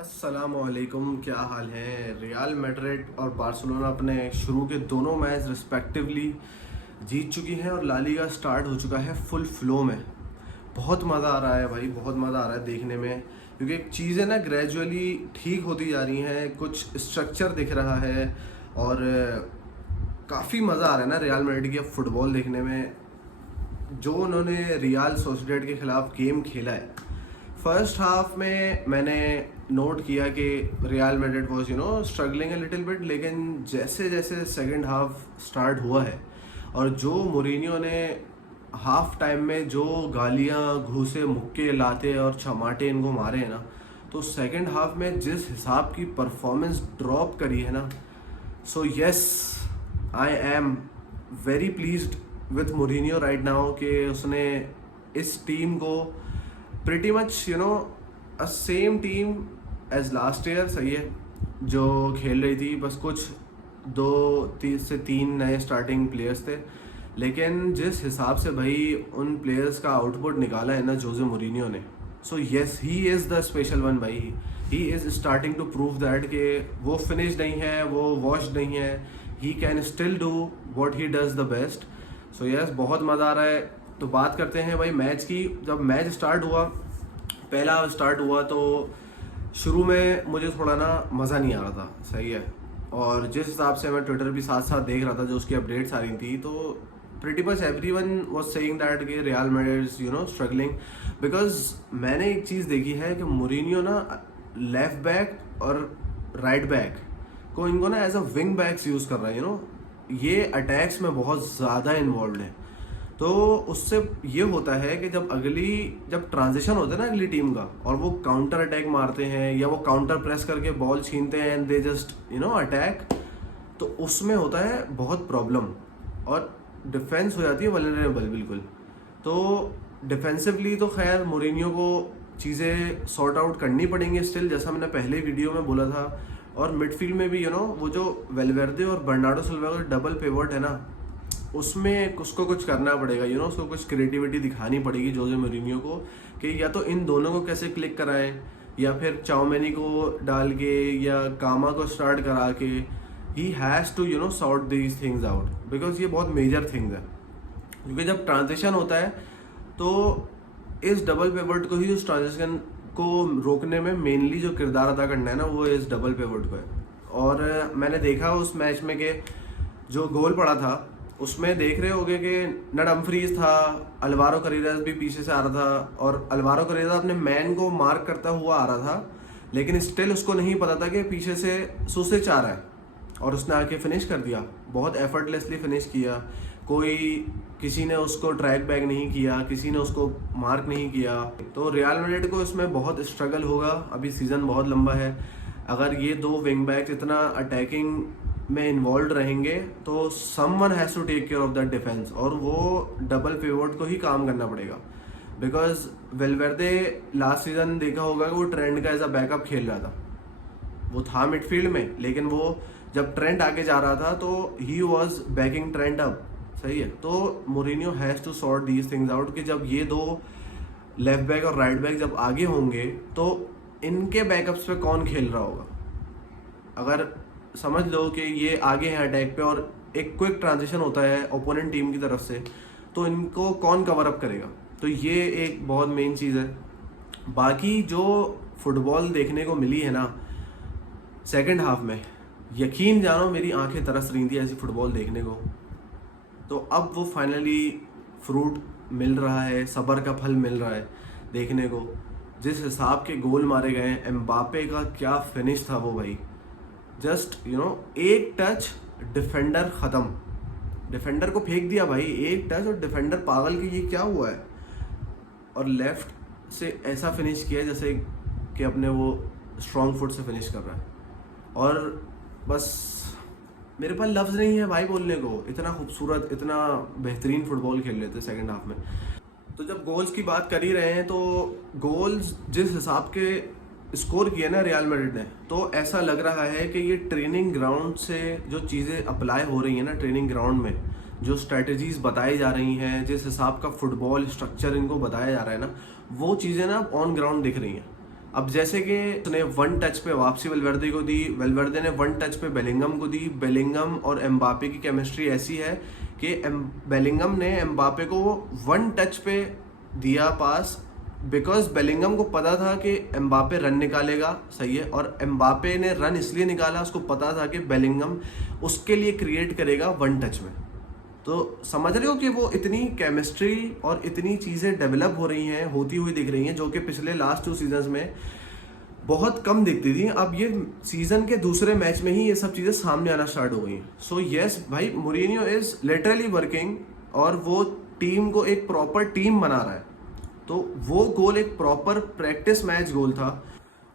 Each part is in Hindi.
अस्सलामुअलैकुम, क्या हाल है। रियल मैड्रिड और बार्सिलोना अपने शुरू के दोनों मैच रिस्पेक्टिवली जीत चुकी हैं और ला लीगा स्टार्ट हो चुका है फुल फ्लो में। बहुत मज़ा आ रहा है भाई, बहुत मज़ा आ रहा है देखने में, क्योंकि चीज़ें ना ग्रेजुअली ठीक होती जा रही हैं, कुछ स्ट्रक्चर दिख रहा है और काफ़ी मज़ा आ रहा है ना रियल मैड्रिड की फुटबॉल देखने में। जो उन्होंने रियल सोसिएडेड के खिलाफ गेम खेला है, फर्स्ट हाफ में मैंने नोट किया कि Real Madrid was struggling a little bit, लेकिन जैसे जैसे सेकंड हाफ स्टार्ट हुआ है और जो मोरिनियो ने हाफ टाइम में जो गालियां घूसे मुक्के लाते और चमाटे इनको मारे हैं ना, तो सेकंड हाफ में जिस हिसाब की परफॉर्मेंस ड्रॉप करी है ना, so yes, I am very pleased with Mourinho right now कि उसने इस टीम को pretty much a same team as last year, सही है, जो खेल रही थी, बस कुछ 2 से 3 नए स्टार्टिंग प्लेयर्स थे, लेकिन जिस हिसाब से भाई उन प्लेयर्स का आउटपुट निकाला है ना जोजे मोरिनियो ने, so yes, he is the special one भाई। He is starting to prove that कि वो फिनिश नहीं है, वो वॉश नहीं है, he can still do what he does the best. So yes, बहुत मज़ा आ रहा है। तो बात करते हैं भाई मैच की। जब मैच स्टार्ट हुआ, पहला स्टार्ट हुआ, तो शुरू में मुझे थोड़ा ना मज़ा नहीं आ रहा था, सही है, और जिस हिसाब से मैं ट्विटर भी साथ साथ देख रहा था, जो उसकी अपडेट्स आ रही थी, तो pretty much everyone was saying that कि Real Madrid is struggling, because मैंने एक चीज़ देखी है कि मोरिनियो ना लेफ्ट बैक और राइट बैक को, इनको ना as a wing backs use कर रहा है, ये अटैक्स में बहुत ज़्यादा इन्वॉल्व है। तो उससे ये होता है कि जब ट्रांजिशन होता है ना अगली टीम का, और वो काउंटर अटैक मारते हैं या वो काउंटर प्रेस करके बॉल छीनते हैं एंड दे जस्ट अटैक, तो उसमें होता है बहुत प्रॉब्लम और डिफेंस हो जाती है वल्नरेबल बिल्कुल। तो डिफेंसिवली तो खैर मोरिनियो को चीज़ें सॉर्ट आउट करनी पड़ेंगी स्टिल, जैसा मैंने पहले वीडियो में बोला था। और मिडफील्ड में भी वो जो वेलवेर्दे और बर्नार्डो सिल्वा का डबल पिवट है ना, उसमें उसको कुछ करना पड़ेगा, उसको कुछ क्रिएटिविटी दिखानी पड़ेगी जोजे मोरिनियो को, कि या तो इन दोनों को कैसे क्लिक कराएं, या फिर चाउमेनी को डाल के या कामा को स्टार्ट करा के, he has to sort these things out, because ये बहुत मेजर थिंग्स है। क्योंकि जब ट्रांजिशन होता है तो इस डबल पिवट को ही, उस ट्रांजिशन को रोकने में मेनली जो किरदार अदा करना है ना, वो इस डबल पिवट को है। और मैंने देखा उस मैच में कि जो गोल पड़ा था उसमें देख रहे होगे कि न डम्फ्रीज था, अल्वारो करेरास भी पीछे से आ रहा था, और अल्वारो करेरास अपने मैन को मार्क करता हुआ आ रहा था, लेकिन स्टिल उसको नहीं पता था कि पीछे से सुसिच आ रहा है, और उसने आके फिनिश कर दिया, बहुत एफर्टलेसली फिनिश किया। किसी ने उसको ट्रैक बैक नहीं किया, किसी ने उसको मार्क नहीं किया। तो रियल मैड्रिड को इसमें बहुत स्ट्रगल होगा, अभी सीज़न बहुत लंबा है। अगर ये दो विंग बैक्स इतना अटैकिंग में इन्वॉल्व रहेंगे तो someone has to take care of that defence, और वो डबल पिवट को ही काम करना पड़ेगा। बिकॉज वेलवेर्दे लास्ट सीजन देखा होगा कि वो ट्रेंड का एज अ बैकअप खेल रहा था, वो था मिडफील्ड में, लेकिन वो जब ट्रेंड आगे जा रहा था तो he was backing trend up, सही है। तो Mourinho has to sort these things out कि जब ये दो लेफ्ट बैक और राइट बैक जब आगे होंगे तो इनके बैकअप्स पे कौन खेल रहा होगा। अगर समझ लो कि ये आगे हैं अटैक पे और एक क्विक ट्रांजिशन होता है ओपोनेंट टीम की तरफ से, तो इनको कौन कवर अप करेगा। तो ये एक बहुत मेन चीज़ है। बाकी जो फुटबॉल देखने को मिली है ना सेकंड हाफ में, यकीन जानो मेरी आंखें तरस रही थी ऐसी फुटबॉल देखने को। तो अब वो फाइनली फ्रूट मिल रहा है, सब्र का फल मिल रहा है देखने को। जिस हिसाब के गोल मारे गए, एम्बापे का क्या फिनिश था वो भाई, जस्ट एक टच, डिफेंडर ख़त्म, डिफेंडर को फेंक दिया भाई, एक टच और डिफेंडर पागल कि ये क्या हुआ है, और लेफ्ट से ऐसा फिनिश किया जैसे कि अपने वो स्ट्रॉन्ग फुट से फिनिश कर रहा है। और बस मेरे पास लफ्ज़ नहीं है भाई बोलने को, इतना खूबसूरत, इतना बेहतरीन फुटबॉल खेल रहे थे सेकेंड हाफ में। तो जब गोल्स की बात कर ही रहे हैं, तो गोल्स जिस हिसाब के स्कोर किए ना रियल मैड्रिड ने, तो ऐसा लग रहा है कि ये ट्रेनिंग ग्राउंड से जो चीज़ें अप्लाई हो रही हैं ना, ट्रेनिंग ग्राउंड में जो स्ट्रेटजीज बताई जा रही हैं, जिस हिसाब का फुटबॉल स्ट्रक्चर इनको बताया जा रहा है ना, वो चीज़ें ना ऑन ग्राउंड दिख रही हैं। अब जैसे कि उसने 1 टच पे वापसी वेलवर्दे को दी, वेलवर्दे ने 1 टच पे बेलिंगम को दी। बेलिंगम और एम्बापे की केमिस्ट्री ऐसी है कि बेलिंगम ने एम्बापे को 1 टच पे दिया पास, बिकॉज बेलिंगम को पता था कि एम्बापे रन निकालेगा, सही है, और एम्बापे ने रन इसलिए निकाला, उसको पता था कि बेलिंगम उसके लिए क्रिएट करेगा 1 टच में। तो समझ रहे हो कि वो इतनी केमिस्ट्री और इतनी चीज़ें डेवलप हो रही हैं, होती हुई दिख रही हैं, जो कि पिछले लास्ट 2 सीजन्स में बहुत कम दिखती थी। अब ये सीजन के दूसरे मैच में ही ये सब चीज़ें सामने आना स्टार्ट हो गई हैं। सो यस भाई, मोरिनियो इज लिटरली वर्किंग, और वो टीम को एक प्रॉपर टीम बना रहा है। तो वो गोल एक प्रॉपर प्रैक्टिस मैच गोल था,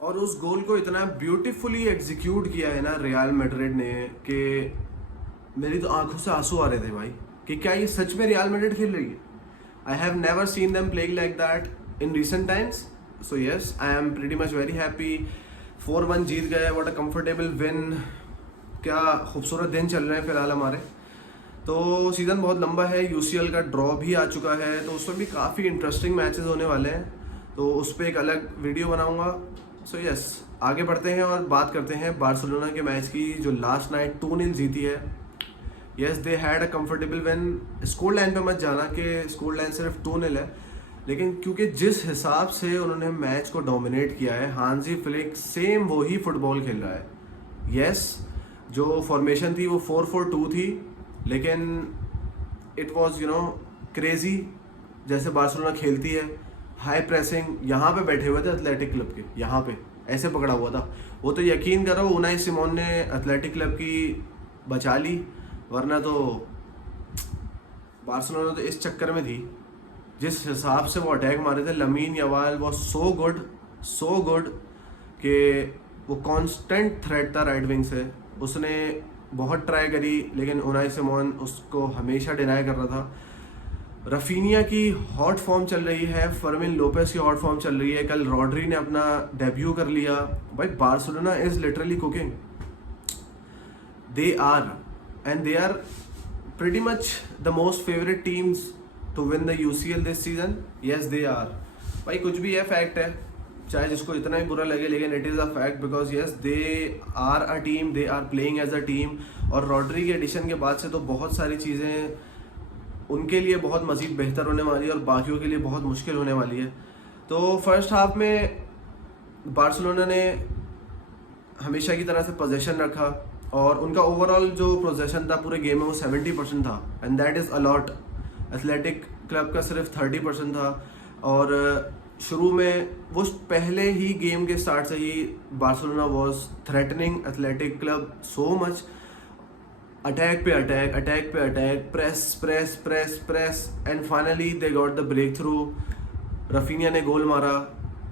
और उस गोल को इतना ब्यूटीफुली एग्जीक्यूट किया है ना रियल मैड्रिड ने कि मेरी तो आंखों से आंसू आ रहे थे भाई, कि क्या ये सच में रियल मैड्रिड खेल रही है। I have never seen them playing like that in recent times. So yes, I am pretty much very happy. 4-1 जीत गए, व्हाट अ कंफर्टेबल विन। क्या खूबसूरत दिन चल रहे हैं फिलहाल हमारे। तो सीज़न बहुत लंबा है, यूसीएल का ड्रॉ भी आ चुका है, तो उसमें भी काफ़ी इंटरेस्टिंग मैचेस होने वाले हैं, तो उस पर एक अलग वीडियो बनाऊंगा। सो यस, आगे बढ़ते हैं और बात करते हैं बार्सिलोना के मैच की, जो लास्ट नाइट 2-0 जीती है। Yes, they had a comfortable win. Score line पे मत जाना कि स्कोर लाइन सिर्फ 2-0 है, लेकिन क्योंकि जिस हिसाब से उन्होंने मैच को डोमिनेट किया है, हांजी फ्लिक सेम वही फुटबॉल खेल रहा है। यस, जो फॉर्मेशन थी वो 4-4-2 थी, लेकिन इट वॉज क्रेजी जैसे बार्सिलोना खेलती है। हाई प्रेसिंग, यहाँ पे बैठे हुए थे एथलेटिक क्लब के, यहाँ पे ऐसे पकड़ा हुआ था वो। तो यकीन करो उनाई सिमोन ने एथलेटिक क्लब की बचा ली, वरना तो बार्सिलोना तो इस चक्कर में थी। जिस हिसाब से वो अटैक मारे थे, लमीन यमाल वो सो गुड कि वो कांस्टेंट थ्रेट था राइट विंग से। उसने बहुत ट्राई करी, लेकिन उनाई सिमोन उसको हमेशा डिनाई कर रहा था। रफीनिया की हॉट फॉर्म चल रही है, फर्मिन लोपेस की हॉट फॉर्म चल रही है, कल रॉड्री ने अपना डेब्यू कर लिया। भाई Barcelona is literally cooking, they are pretty much the most favorite teams to win the UCL this season. Yes, they are. भाई कुछ भी है, फैक्ट है, चाहे जिसको इतना ही बुरा लगे, लेकिन it is a fact, because yes they are a team, they are playing as a team. और रॉड्री के एडिशन के बाद से तो बहुत सारी चीज़ें उनके लिए बहुत मज़ीद बेहतर होने वाली है, और बाकियों के लिए बहुत मुश्किल होने वाली है। तो फर्स्ट हाफ में बार्सिलोना ने हमेशा की तरह से पोजेशन रखा, और उनका ओवरऑल जो पोजेशन था पूरे गेम में वो 70% था, and that is a lot. Athletic Club का सिर्फ 30% था, और शुरू में वो पहले ही गेम के स्टार्ट से ही Barcelona was threatening Athletic Club so much. Attack पे attack, press, and finally they got the breakthrough. Raphinha ने गोल मारा।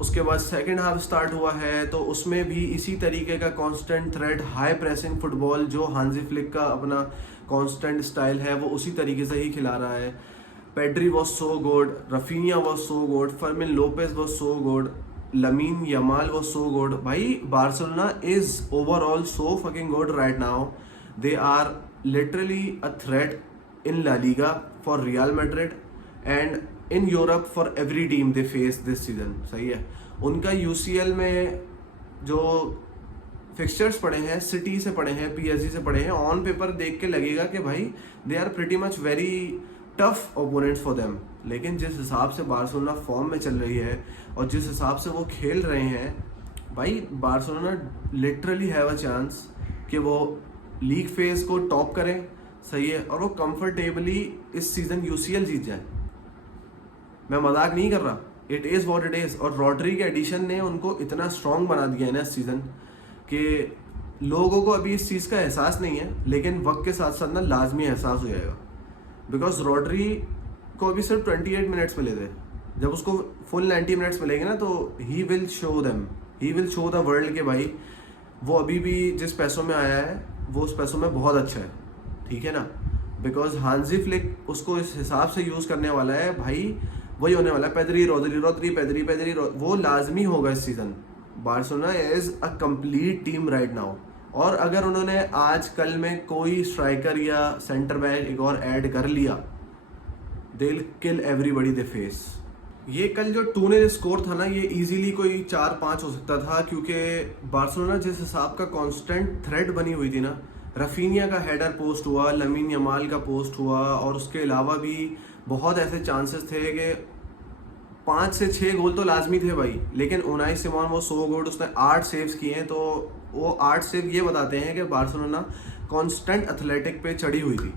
उसके बाद सेकंड हाफ स्टार्ट हुआ है, तो उसमें भी इसी तरीके का constant threat, high pressing football जो हांजी फ्लिक का अपना कांस्टेंट स्टाइल है, वो उसी तरीके से ही खिला रहा है। Pedri was so good, Raphinha was so good, Fermin Lopez was so good, Lamine Yamal was so good. भाई Barcelona is overall so fucking good right now. They are literally a threat in La Liga for Real Madrid and in Europe for every team they face this season. सही है, उनका यूसीएल में जो फिक्सचर्स पड़े हैं, सिटी से पड़े हैं, पीएसजी से पड़े हैं, ऑन पेपर देख के लगेगा कि भाई they are pretty much very tough opponents for them. लेकिन जिस हिसाब से बार्सिलोना फॉर्म में चल रही है और जिस हिसाब से वो खेल रहे हैं, भाई Barcelona literally have a chance कि वो लीग फेज को टॉप करें, सही है, और वो कंफर्टेबली इस सीज़न यूसीएल जीत जाए। मैं मजाक नहीं कर रहा, it is what it is. और रॉड्री के एडिशन ने उनको इतना स्ट्रॉन्ग बना दिया है ना इस सीज़न कि लोगों को अभी इस चीज़ का एहसास नहीं है, लेकिन वक्त के साथ साथ ना लाजमी एहसास हो जाएगा। बिकॉज रॉड्री को अभी सिर्फ 28 मिनट्स मिले थे, जब उसको फुल 90 मिनट्स मिलेंगे ना, तो he will show the world के भाई वो अभी भी जिस पैसों में आया है वो उस पैसों में बहुत अच्छा है, ठीक है ना। बिकॉज हांजी फ्लिक उसको इस हिसाब से यूज़ करने वाला है, भाई वही होने वाला है, पेदरी वो लाजमी होगा इस season. Barcelona is a complete team right now, और अगर उन्होंने आज कल में कोई स्ट्राइकर या सेंटर बैक एक और ऐड कर लिया, they will kill everybody they face. ये कल जो 2-0 स्कोर था ना, ये इजीली कोई 4-5 हो सकता था, क्योंकि बार्सिलोना जिस हिसाब का कांस्टेंट थ्रेट बनी हुई थी ना, रफीनिया का हेडर पोस्ट हुआ, लमीन यमाल का पोस्ट हुआ, और उसके अलावा भी बहुत ऐसे चांसेस थे कि 5 से 6 गोल तो लाजमी थे भाई। लेकिन उनाई सिमोन वो 100 गोल, उसने 8 सेव्स किए हैं, तो वो 8 सेव ये बताते हैं कि बार्सिलोना कांस्टेंट एथलेटिक पे चढ़ी हुई थी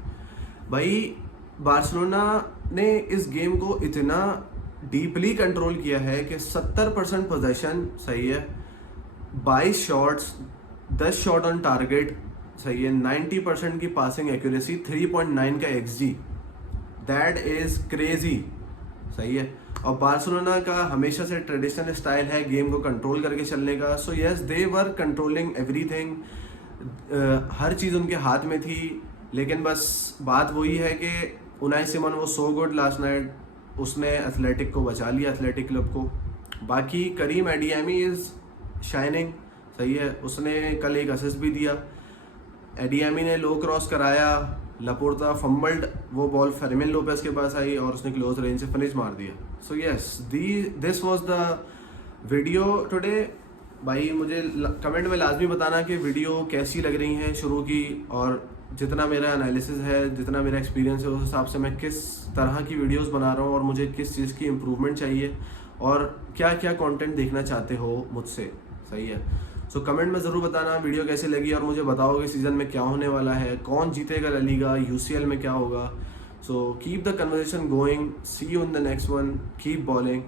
भाई। बार्सिलोना ने इस गेम को इतना डीपली कंट्रोल किया है कि 70% पोजेशन सही है, 22 शॉट्स, 10 शॉट ऑन टारगेट सही है, 90% की पासिंग एक्यूरेसी, 3.9 का XG, दैट इज क्रेजी सही है। और बार्सिलोना का हमेशा से ट्रेडिशनल स्टाइल है गेम को कंट्रोल करके चलने का। सो यस, दे वर कंट्रोलिंग एवरीथिंग, हर चीज़ उनके हाथ में थी। लेकिन बस बात वही है कि उनाई सिमोन वो सो गुड लास्ट नाइट, उसने एथलेटिक को बचा लिया, एथलेटिक क्लब को। बाकी करीम एडियामी इज़ शाइनिंग सही है, उसने कल एक असिस्ट भी दिया। एडियामी ने लो क्रॉस कराया, लापोर्ता फंबल्ड, वो बॉल फेर्मिन लोपेस के पास आई और उसने क्लोज रेंज से फिनिश मार दिया। So yes, this was the video today. भाई मुझे कमेंट में लाजमी बताना कि वीडियो कैसी लग रही है शुरू की, और जितना मेरा एनालिसिस है, जितना मेरा एक्सपीरियंस है, उस हिसाब से मैं किस तरह की वीडियोस बना रहा हूँ और मुझे किस चीज़ की इम्प्रूवमेंट चाहिए और क्या क्या कंटेंट देखना चाहते हो मुझसे सही है। सो कमेंट में ज़रूर बताना वीडियो कैसी लगी, और मुझे बताओ कि सीज़न में क्या होने वाला है, कौन जीतेगा ला लीगा, UCL में क्या होगा। So keep the conversation going, see you in the next one, keep bowling.